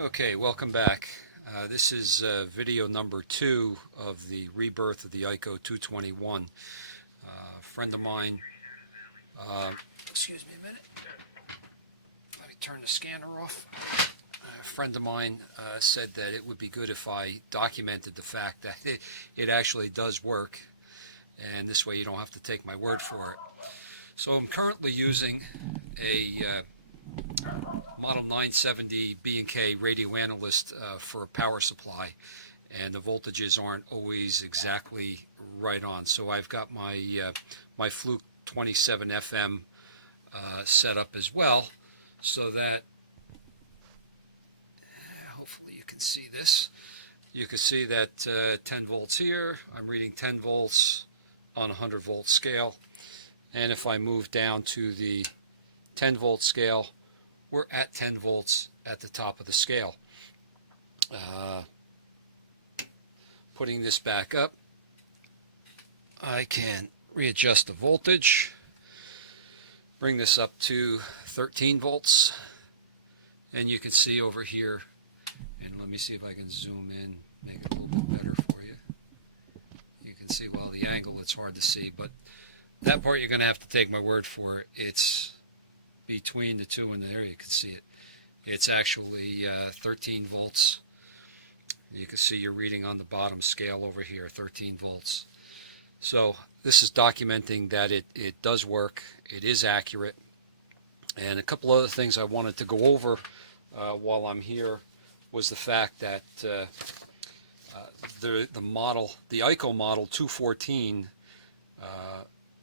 Okay, welcome back. This is video number 2 of the rebirth of the Eico 221. A friend of mine, excuse me a minute, let me turn the scanner off. A friend of mine said that it would be good if I documented the fact that it actually does work, and this way you don't have to take my word for it. So I'm currently using a Model 970 B&K radio analyst for a power supply, and the voltages aren't always exactly right on. So I've got my my Fluke 27 FM set up as well, so that hopefully you can see this. You can see that 10 volts here. I'm reading 10 volts on a 100 volt scale, and if I move down to the 10 volt scale, we're at 10 volts at the top of the scale. Putting this back up, I can readjust the voltage, bring this up to 13 volts, and you can see over here, and let me see if I can zoom in, make it a little bit better for you. You can see, well, the angle, it's hard to see, but that part you're going to have to take my word for. It's between the two, and there you can see it. It's actually 13 volts. You can see your reading on the bottom scale over here, 13 volts. So this is documenting that it does work, it is accurate. And a couple other things I wanted to go over while I'm here was the fact that the Eico model 214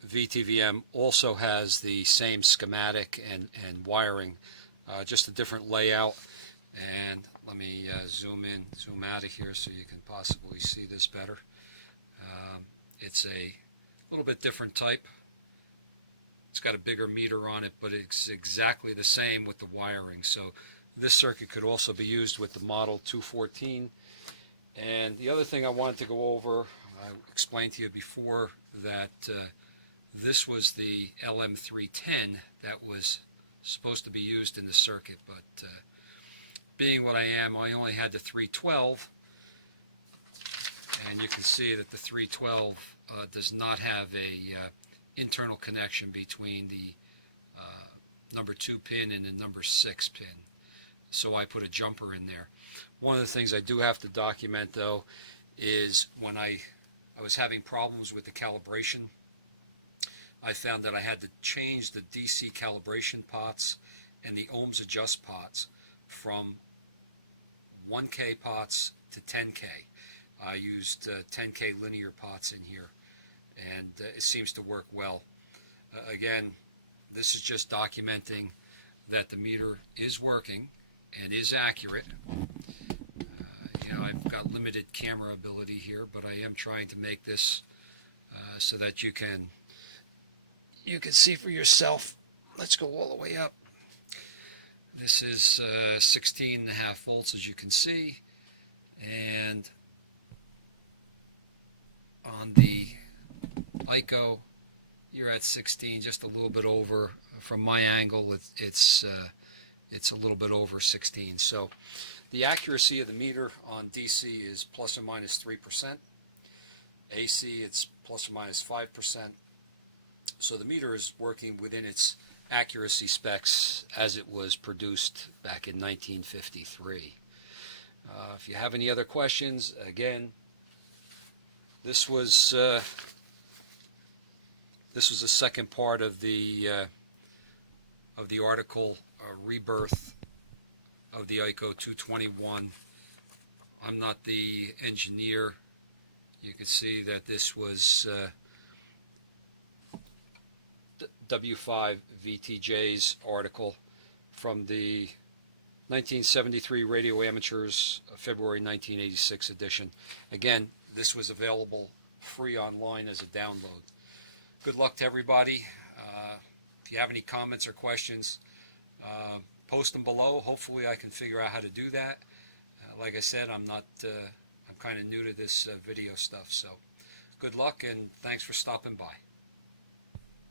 VTVM also has the same schematic and wiring, just a different layout. And let me zoom out of here so you can possibly see this better. It's a little bit different type. It's got a bigger meter on it, but it's exactly the same with the wiring. So this circuit could also be used with the model 214. And the other thing I wanted to go over, I explained to you before that this was the LM310 that was supposed to be used in the circuit, but being what I am, I only had the 312, and you can see that the 312 does not have a internal connection between the number 2 pin and the number 6 pin, so I put a jumper in there. One of the things I do have to document, though, is when I was having problems with the calibration, I found that I had to change the DC calibration pots and the ohms adjust pots from 1K pots to 10K. I used 10K linear pots in here, and it seems to work well. Again, this is just documenting that the meter is working and is accurate. I've got limited camera ability here, but I am trying to make this so that you can see for yourself. Let's go all the way up. This is 16.5 volts, as you can see, and on the Eico you're at 16, just a little bit over. From my angle, it's a little bit over 16. So the accuracy of the meter on DC is plus or minus 3%. AC, it's plus or minus 5%. So the meter is working within its accuracy specs as it was produced back in 1953. If you have any other questions, again, this was the second part of the article, Rebirth of the Eico 221. I'm not the engineer. You can see that this was W5 VTJ's article from the 1973 Radio Amateurs February 1986 edition. Again, this was available free online as a download. Good luck to everybody. If you have any comments or questions, post them below. Hopefully I can figure out how to do that. Like I said, I'm kind of new to this video stuff, so good luck and thanks for stopping by.